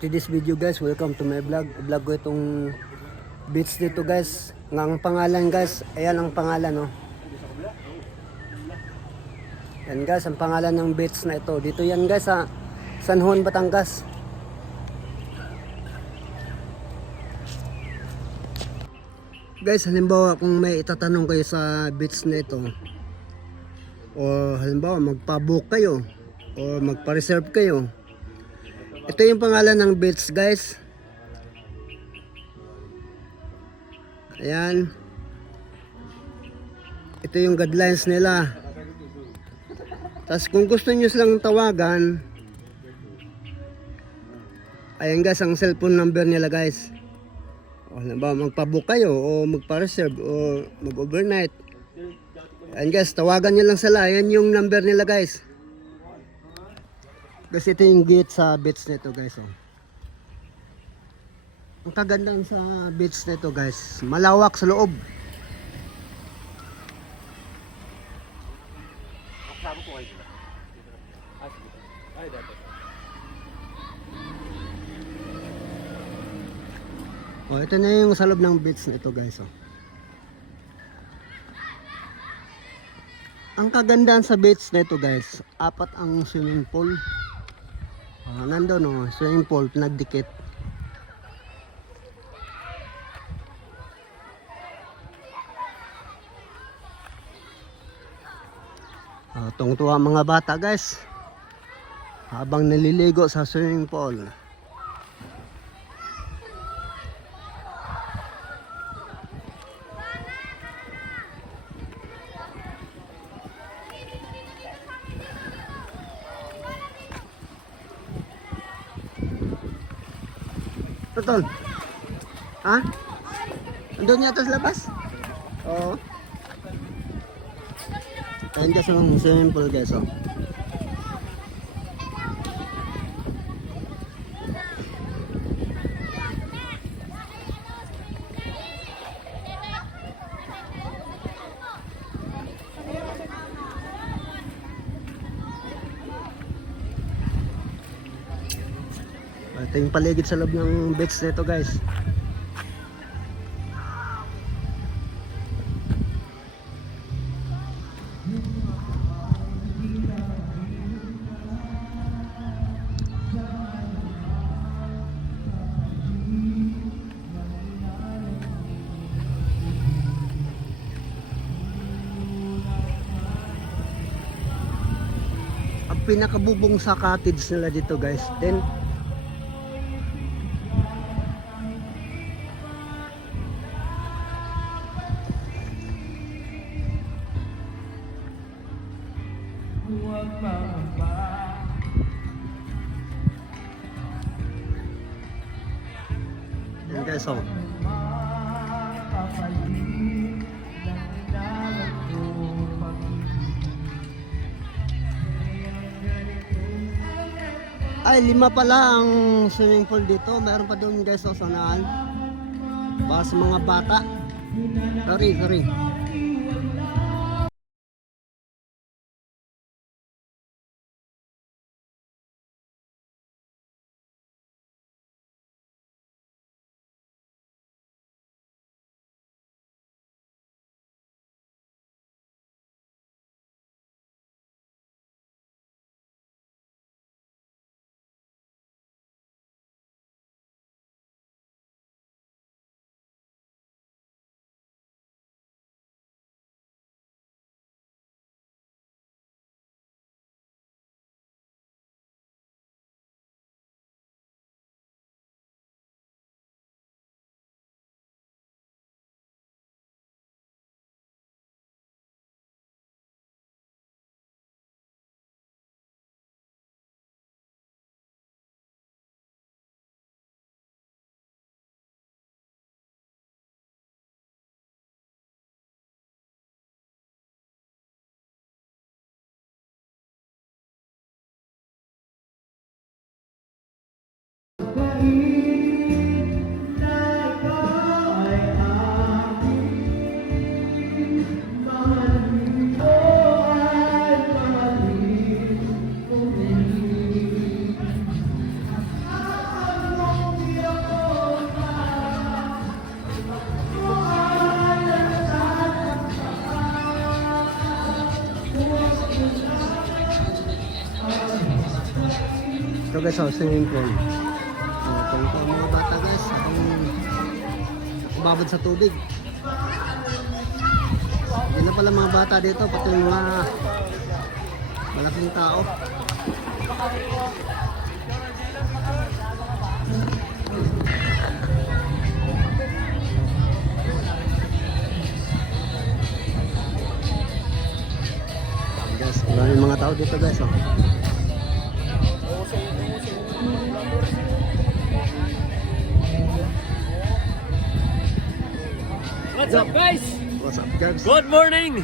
for today's video guys, welcome to my vlog. Vlog ko itong beach dito guys. Ang pangalan guys, ayan ang pangalan oh. Yan guys, ang pangalan ng beach na ito. Dito yan guys sa San Juan, Batangas. Guys, halimbawa kung may itatanong kayo sa beach na ito, o halimbawa magpa-book kayo o magpa-reserve kayo, ito yung pangalan ng beach guys. Ayan. Ito yung guidelines nila. Tapos kung gusto nyo silang tawagan, ayan guys ang cellphone number nila guys. O halimbawa magpa-book kayo o magpa-reserve o mag-overnight, ayan guys, tawagan nyo lang sila. Ayan yung number nila guys. Kasi ito yung gate sa beach nito guys oh. Ang kagandang sa beach nito guys, malawak sa loob. Oh, ito na yung sa loob ng beach nito guys oh. Ang kagandahan sa beach nito guys, apat ang swimming pool. Nandun oh, swimming pool pinagdikit. Tungtuwa mga bata guys habang naliligo sa swimming pool. Totol? Ha? Andun yata sa labas? Oo. Ayan guys ang swimming pool guys oh. Ito yung paligid sa loob ng beach nito guys. Ang pinakabubong sa cottage nila dito guys, then yan guys oh. Ay, 5 pala ang swimming pool dito. Meron pa doon guys sa unahan para sa mga bata. Sorry. guys, swimming pool. Ito ang mga bata guys, akong babad sa tubig. Hindi na pala mga bata dito, pati yung mga malaking tao. Guys, maraming mga tao dito guys. Oh. What's up, guys? What's up guys? Good morning!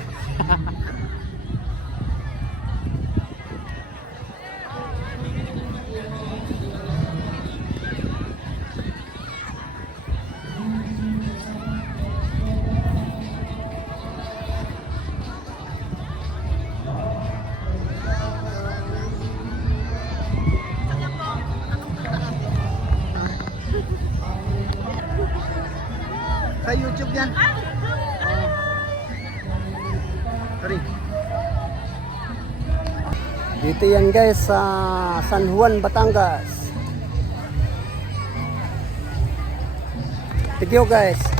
Sa YouTube yan. Sorry. Dito yan guys sa San Juan, Batangas. Thank you guys.